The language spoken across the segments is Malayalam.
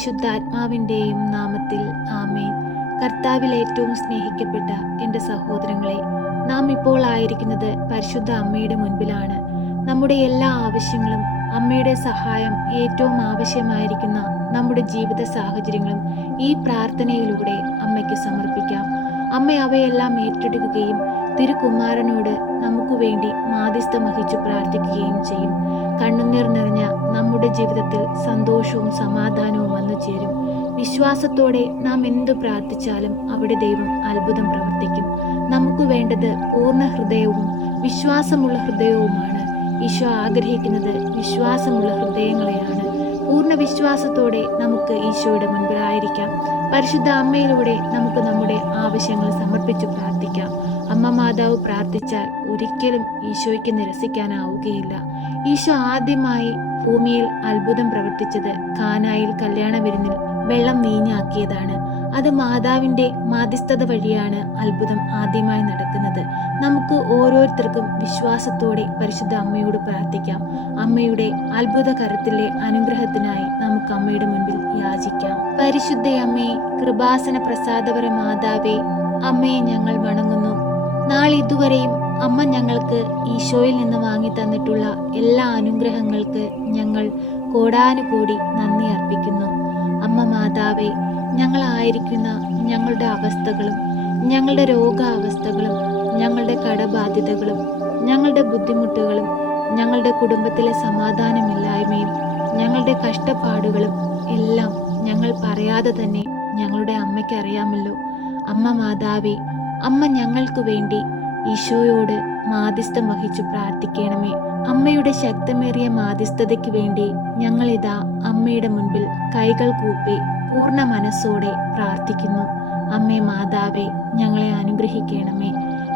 പരിശുദ്ധാത്മാവിൻ്റെയും നാമത്തിൽ ആമേൻ. കർത്താവിൽ ഏറ്റവും സ്നേഹിക്കപ്പെട്ട എൻ്റെ സഹോദരങ്ങളെ, നാം ഇപ്പോൾ ആയിരിക്കുന്നത് പരിശുദ്ധ അമ്മയുടെ മുൻപിലാണ്. നമ്മുടെ എല്ലാ ആവശ്യങ്ങളും, അമ്മയുടെ സഹായം ഏറ്റവും ആവശ്യമായിരിക്കുന്ന നമ്മുടെ ജീവിത സാഹചര്യങ്ങളും ഈ പ്രാർത്ഥനയിലൂടെ അമ്മയ്ക്ക് സമർപ്പിക്കാം. അമ്മ അവയെല്ലാം ഏറ്റെടുക്കുകയും തിരുകുമാരനോട് നമുക്ക് വേണ്ടി മാധ്യസ്ഥം വഹിച്ചു പ്രാർത്ഥിക്കുകയും ചെയ്യും. കണ്ണുനീർ നിറഞ്ഞ നമ്മുടെ ജീവിതത്തിൽ സന്തോഷവും സമാധാനവും വന്നു ചേരും. വിശ്വാസത്തോടെ നാം എന്തു പ്രാർത്ഥിച്ചാലും അവിടെ ദൈവം അത്ഭുതം പ്രവർത്തിക്കും. നമുക്ക് വേണ്ടത് പൂർണ്ണ ഹൃദയവും വിശ്വാസമുള്ള ഹൃദയവുമാണ്. ഈശോ ആഗ്രഹിക്കുന്നത് വിശ്വാസമുള്ള ഹൃദയങ്ങളെയാണ്. പൂർണ്ണ വിശ്വാസത്തോടെ നമുക്ക് ഈശോയുടെ മുൻപിലായിരിക്കാം. പരിശുദ്ധ അമ്മയിലൂടെ നമുക്ക് നമ്മുടെ ആവശ്യങ്ങൾ സമർപ്പിച്ചു പ്രാർത്ഥിക്കാം. അമ്മ മാതാവ് പ്രാർത്ഥിച്ചാൽ ഒരിക്കലും ഈശോയ്ക്ക് നിരസിക്കാനാവുകയില്ല. ഈശോ ആദ്യമായി ഭൂമിയിൽ അത്ഭുതം പ്രവർത്തിച്ചത് കാനായിൽ കല്യാണ വിരുന്നിൽ വെള്ളം വീഞ്ഞാക്കിയതാണ്. അത് മാതാവിൻ്റെ മാധ്യസ്ഥത വഴിയാണ് അത്ഭുതം ആദ്യമായി നടക്കുന്നത്. നമുക്ക് ഓരോരുത്തർക്കും വിശ്വാസത്തോടെ പരിശുദ്ധ അമ്മയോട് പ്രാർത്ഥിക്കാം. അമ്മയുടെ അത്ഭുത കരത്തിലെ അനുഗ്രഹത്തിനായി നമുക്ക് അമ്മയുടെ മുൻപിൽ യാചിക്കാം. പരിശുദ്ധ അമ്മേ, കൃപാസന പ്രസാദപര മാതാവേ, അമ്മയെ ഞങ്ങൾ വണങ്ങുന്നു. നാളിതുവരെയും അമ്മ ഞങ്ങൾക്ക് ഈശോയിൽ നിന്ന് വാങ്ങി തന്നിട്ടുള്ള എല്ലാ അനുഗ്രഹങ്ങൾക്ക് ഞങ്ങൾ കോടാനുകോടി നന്ദി അർപ്പിക്കുന്നു. അമ്മ മാതാവേ, ഞങ്ങളായിരിക്കുന്ന ഞങ്ങളുടെ അവസ്ഥകളും, ഞങ്ങളുടെ രോഗാവസ്ഥകളും, ഞങ്ങളുടെ കടബാധ്യതകളും, ഞങ്ങളുടെ ബുദ്ധിമുട്ടുകളും, ഞങ്ങളുടെ കുടുംബത്തിലെ സമാധാനമില്ലായ്മയും, ഞങ്ങളുടെ കഷ്ടപ്പാടുകളും എല്ലാം ഞങ്ങൾ പറയാതെ തന്നെ ഞങ്ങളുടെ അമ്മയ്ക്ക് അറിയാമല്ലോ. അമ്മ മാതാവേ, അമ്മ ഞങ്ങൾക്ക് വേണ്ടി ഈശോയോട് മാധ്യസ്ഥം വഹിച്ചു പ്രാർത്ഥിക്കണമേ. അമ്മയുടെ ശക്തമേറിയ മാധ്യസ്ഥതയ്ക്ക് വേണ്ടി ഞങ്ങളിതാ അമ്മയുടെ മുൻപിൽ കൈകൾ കൂപ്പി പൂർണ്ണ മനസ്സോടെ പ്രാർത്ഥിക്കുന്നു. അമ്മേ മാതാവേ, ഞങ്ങളെ അനുഗ്രഹിക്കണമേ.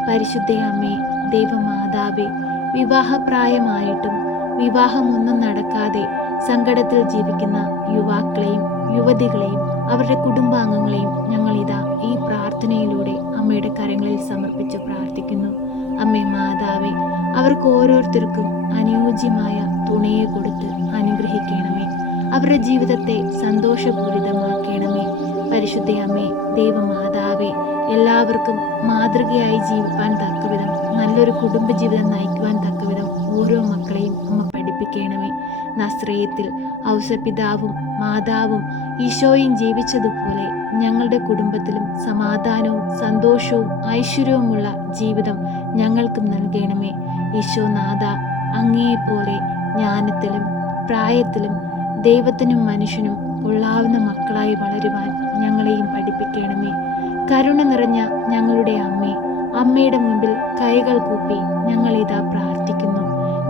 പരിശുദ്ധ അമ്മേ, ദൈവമാതാവേ, വിവാഹപ്രായമായിട്ടും വിവാഹമൊന്നും നടക്കാതെ സങ്കടത്തിൽ ജീവിക്കുന്ന യുവാക്കളെയും യുവതികളെയും അവരുടെ കുടുംബാംഗങ്ങളെയും ഞങ്ങളിതാ ഈ പ്രാർത്ഥനയിലൂടെ അമ്മയുടെ കരങ്ങളിൽ സമർപ്പിച്ച് പ്രാർത്ഥിക്കുന്നു. അമ്മേ മാതാവേ, അവർക്ക് ഓരോരുത്തർക്കും അനുയോജ്യമായ തുണയെ കൊടുത്ത് അനുഗ്രഹിക്കണമേ. അവരുടെ ജീവിതത്തെ സന്തോഷപൂരിതമാക്കണമേ. പരിശുദ്ധ അമ്മേ, ദൈവമാതാവേ, എല്ലാവർക്കും മാതൃകയായി ജീവിക്കാൻ തക്കവിധം, നല്ലൊരു കുടുംബജീവിതം നയിക്കുവാൻ തക്കവിധം ഓരോ മക്കളെയും അമ്മ പഠിപ്പിക്കണമേ. നസ്രയത്തിൽ ഔസപിതാവും മാതാവും ഈശോയും ജീവിച്ചതുപോലെ ഞങ്ങളുടെ കുടുംബത്തിലും സമാധാനവും സന്തോഷവും ഐശ്വര്യവുമുള്ള ജീവിതം ഞങ്ങൾക്കും നൽകണമേ. ഈശോനാഥ, അങ്ങയെപ്പോലെ ജ്ഞാനത്തിലും പ്രായത്തിലും ദൈവത്തിനും മനുഷ്യനും കൊള്ളാവുന്ന മക്കളായി വളരുവാൻ ഞങ്ങളെയും പഠിപ്പിക്കണമേ. കരുണ നിറഞ്ഞ ഞങ്ങളുടെ അമ്മേ, അമ്മയുടെ മുൻപിൽ കൈകൾ കൂപ്പി ഞങ്ങളിതാ പ്രാർത്ഥിക്കുന്നു.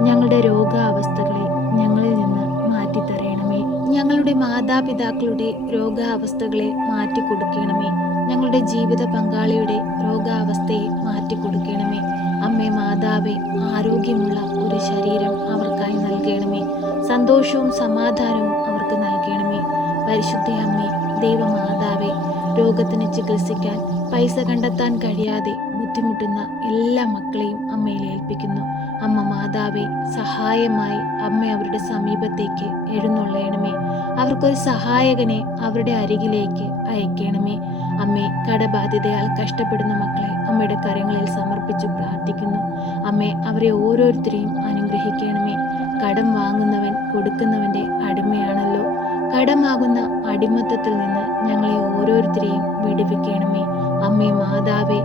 ഞങ്ങളുടെ രോഗാവസ്ഥകളെ ഞങ്ങളിൽ നിന്ന് മാറ്റിത്തരയണമേ. ഞങ്ങളുടെ മാതാപിതാക്കളുടെ രോഗാവസ്ഥകളെ മാറ്റിക്കൊടുക്കണമേ. ഞങ്ങളുടെ ജീവിത പങ്കാളിയുടെ രോഗാവസ്ഥയെ മാറ്റിക്കൊടുക്കണമേ. അമ്മേ മാതാവേ, ആരോഗ്യമുള്ള ഒരു ശരീരം അവർക്കായി നൽകണമേ. സന്തോഷവും സമാധാനവും അവർക്ക് നൽകണമേ. പരിശുദ്ധ അമ്മേ, ദൈവമാതാവേ, രോഗത്തിന് ചികിത്സിക്കാൻ പൈസ കണ്ടെത്താൻ കഴിയാതെ ബുദ്ധിമുട്ടുന്ന എല്ലാ മക്കളെയും അമ്മയിൽ ഏൽപ്പിക്കുന്നു. അമ്മ മാതാവേ, സഹായമായി അമ്മ അവരുടെ സമീപത്തേക്ക് എഴുന്നള്ളണമേ. അവർക്കൊരു സഹായകനെ അവരുടെ അരികിലേക്ക് അയക്കണമേ. അമ്മേ, കടബാധ്യതയാൽ കഷ്ടപ്പെടുന്ന മക്കളെ അമ്മയുടെ കരങ്ങളിൽ സമർപ്പിച്ചു പ്രാർത്ഥിക്കുന്നു. അമ്മേ, അവരെ ഓരോരുത്തരെയും അനുഗ്രഹിക്കണമേ. കടം വാങ്ങുന്നവൻ കൊടുക്കുന്നവൻ്റെ അടിമയാണല്ലോ. കടമാകുന്ന അടിമത്തത്തിൽ നിന്ന് ഞങ്ങളെ ഓരോരുത്തരെയും വിടുവിക്കണമേ. അമ്മേ മാതാവേ,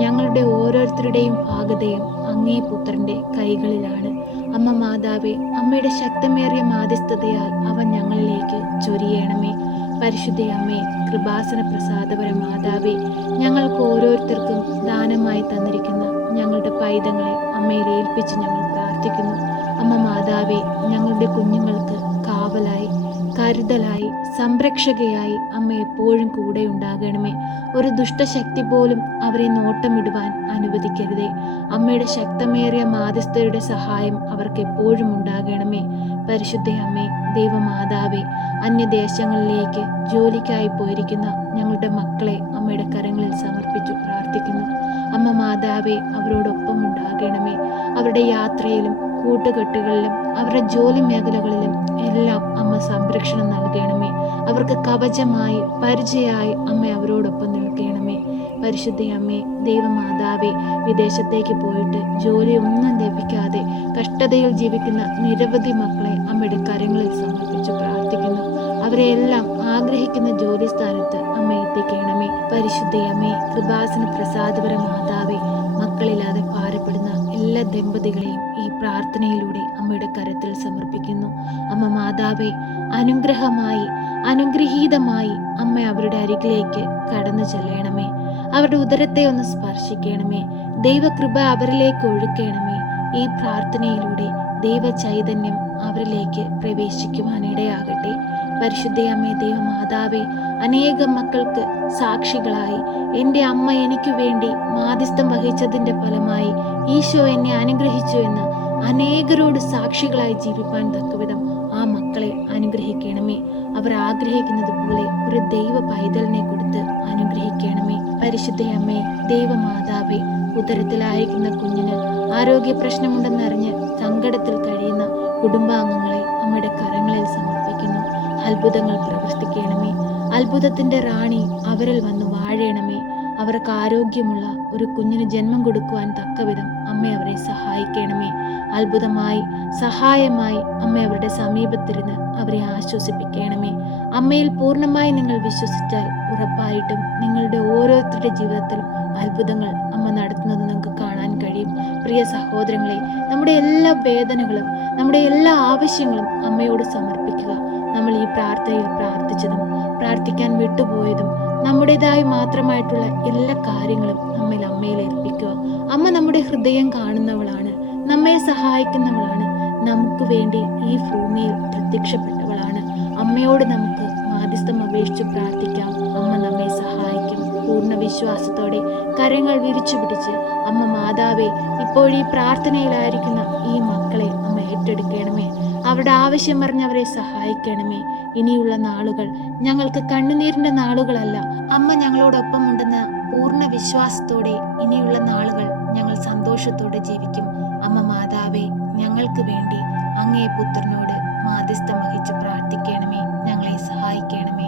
ഞങ്ങളുടെ ഓരോരുത്തരുടെയും ഭാഗതയും അങ്ങേ പുത്രന്റെ കൈകളിലാണ്. അമ്മ മാതാവേ, അമ്മയുടെ ശക്തമേറിയ മാധ്യസ്ഥതയാൽ അവ ഞങ്ങളിലേക്ക് ചൊരിയണമേ. പരിശുദ്ധ അമ്മേ, കൃപാസന പ്രസാദപര മാതാവേ, ഞങ്ങൾക്ക് ഓരോരുത്തർക്കും ദാനമായി തന്നിരിക്കുന്ന ഞങ്ങളുടെ പൈതങ്ങളെ അമ്മയിൽ ഏൽപ്പിച്ച് ഞങ്ങൾ പ്രാർത്ഥിക്കുന്നു. അമ്മ മാതാവേ, ഞങ്ങളുടെ കുഞ്ഞുങ്ങൾക്ക് കാവലായി, കരുതലായി, സംരക്ഷകയായി അമ്മ എപ്പോഴും കൂടെ ഉണ്ടാകണമേ. ഒരു ദുഷ്ടശക്തി പോലും അവരെ നോട്ടമിടുവാൻ അനുവദിക്കരുതേ. അമ്മയുടെ ശക്തമേറിയ മാധ്യസ്ഥരുടെ സഹായം അവർക്ക് എപ്പോഴും ഉണ്ടാകണമേ. പരിശുദ്ധ അമ്മേ, ദൈവമാതാവേ, അന്യദേശങ്ങളിലേക്ക് ജോലിക്കായി പോയിരിക്കുന്ന ഞങ്ങളുടെ മക്കളെ അമ്മയുടെ കരങ്ങളിൽ സമർപ്പിച്ചു പ്രാർത്ഥിക്കുന്നു. അമ്മ മാതാവേ, അവരോടൊപ്പം ഉണ്ടാകണമേ. അവരുടെ യാത്രയിലും കൂട്ടുകെട്ടുകളിലും അവരുടെ ജോലി മേഖലകളിലും എല്ലാം അമ്മ സംരക്ഷണം നൽകണമേ. അവർക്ക് കവചമായി പരിചയമായി അമ്മ അവരോടൊപ്പം നിൽക്കണമേ. പരിശുദ്ധ അമ്മേ, ദൈവമാതാവേ, വിദേശത്തേക്ക് പോയിട്ട് ജോലി ഒന്നും ലഭിക്കാതെ കഷ്ടതയിൽ ജീവിക്കുന്ന നിരവധി മക്കളെ അമ്മയുടെ കരങ്ങളിൽ സമർപ്പിച്ച് പ്രാർത്ഥിക്കുന്നു. അവരെല്ലാം ആഗ്രഹിക്കുന്ന ജോലി സ്ഥാനത്ത് അമ്മ എത്തിക്കണമേ. പരിശുദ്ധ അമ്മേ, കൃപാസന പ്രസാദപര മാതാവേ, മക്കളില്ലാതെ ഭാരപ്പെടുന്ന എല്ലാ ദമ്പതികളെയും ഈ പ്രാർത്ഥനയിലൂടെ അമ്മയുടെ കരത്തിൽ സമർപ്പിക്കുന്നു. അമ്മ മാതാവേ, അനുഗ്രഹമായി അനുഗ്രഹീതമായി അമ്മ അവരുടെ അരികിലേക്ക് കടന്നു ചെല്ലണമേ. അവരുടെ ഉദരത്തെ ഒന്ന് സ്പർശിക്കണമേ. ദൈവകൃപ അവരിലേക്ക് ഒഴുക്കണമേ. ഈ പ്രാർത്ഥനയിലൂടെ ദൈവ ചൈതന്യം അവരിലേക്ക് പ്രവേശിക്കുവാനിടയാകട്ടെ. പരിശുദ്ധ അമ്മേ, ദൈവമാതാവേ, അനേകം മക്കൾക്ക് സാക്ഷികളായി എൻ്റെ അമ്മ എനിക്ക് വേണ്ടി മാധ്യസ്ഥം വഹിച്ചതിൻ്റെ ഫലമായി ഈശോ എന്നെ അനുഗ്രഹിച്ചു എന്ന് അനേകരോട് സാക്ഷികളായി ജീവിപ്പാൻ തക്കവിധം ആ മക്കളെ അനുഗ്രഹിക്കണമേ. അവർ ആഗ്രഹിക്കുന്നത് പോലെ ഒരു ദൈവ പൈതലിനെ കൊടുത്ത് അനുഗ്രഹിക്കണമേ. പരിശുദ്ധ അമ്മേ, ദൈവമാതാവേ, ഉദരത്തിലായിരിക്കുന്ന കുഞ്ഞിന് ആരോഗ്യ പ്രശ്നമുണ്ടെന്നറിഞ്ഞ് സങ്കടത്തിൽ കഴിയുന്ന കുടുംബാംഗങ്ങളെ അമ്മയുടെ കരങ്ങളിൽ സമർപ്പിക്കുന്നു. അത്ഭുതങ്ങൾ പ്രവർത്തിക്കണമേ. അത്ഭുതത്തിന്റെ റാണി അവരിൽ വന്ന് വാഴണമേ. അവർക്ക് ആരോഗ്യമുള്ള ഒരു കുഞ്ഞിന് ജന്മം കൊടുക്കുവാൻ തക്കവിധം അമ്മ അവരെ സഹായിക്കണമേ. അത്ഭുതമായി സഹായമായി അമ്മ അവരുടെ സമീപത്തിരുന്ന് അവരെ ആശ്വസിപ്പിക്കണമേ. അമ്മയിൽ പൂർണ്ണമായി നിങ്ങൾ വിശ്വസിച്ചാൽ ഉറപ്പായിട്ടും നിങ്ങളുടെ ഓരോരുത്തരുടെ ജീവിതത്തിലും അത്ഭുതങ്ങൾ അമ്മ നടത്തുന്നത് നിങ്ങൾക്ക് കാണാൻ കഴിയും. പ്രിയ സഹോദരങ്ങളെ, നമ്മുടെ എല്ലാ വേദനകളും നമ്മുടെ എല്ലാ ആവശ്യങ്ങളും അമ്മയോട് സമർപ്പിക്കുക. നമ്മൾ ഈ പ്രാർത്ഥനയിൽ പ്രാർത്ഥിച്ചതും പ്രാർത്ഥിക്കാൻ വിട്ടുപോയതും നമ്മുടേതായി മാത്രമായിട്ടുള്ള എല്ലാ കാര്യങ്ങളും നമ്മിൽ അമ്മയിൽ ഏൽപ്പിക്കുക. അമ്മ നമ്മുടെ ഹൃദയം കാണുന്നവളാണ്, നമ്മെ സഹായിക്കുന്നവളാണ്, നമുക്ക് വേണ്ടി ഈ ഭൂമിയിൽ പ്രത്യക്ഷപ്പെട്ടവളാണ്. അമ്മയോട് നമുക്ക് മാധ്യസ്ഥം അപേക്ഷിച്ച് പ്രാർത്ഥിക്കാം. അമ്മ നമ്മെ സഹായിക്കും. പൂർണ്ണ വിശ്വാസത്തോടെ കരങ്ങൾ വിരിച്ചു പിടിച്ച് അമ്മ മാതാവേ, ഇപ്പോഴീ പ്രാർത്ഥനയിലായിരിക്കുന്ന ഈ മക്കളെ അമ്മ ഏറ്റെടുക്കണമേ. അവരുടെ ആവശ്യം പറഞ്ഞവരെ സഹായിക്കണമേ. ഇനിയുള്ള നാളുകൾ ഞങ്ങൾക്ക് കണ്ണുനീരിന്റെ നാളുകളല്ല. അമ്മ ഞങ്ങളോടൊപ്പം ഉണ്ടെന്ന പൂർണ്ണ വിശ്വാസത്തോടെ ഇനിയുള്ള നാളുകൾ ഞങ്ങൾ സന്തോഷത്തോടെ ജീവിക്കും. അമ്മ മാതാവേ, ഞങ്ങൾക്ക് വേണ്ടി അങ്ങേ പുത്രനോട് മാധ്യസ്ഥം വഹിച്ച് പ്രാർത്ഥിക്കണമേ. ഞങ്ങളെ സഹായിക്കണമേ.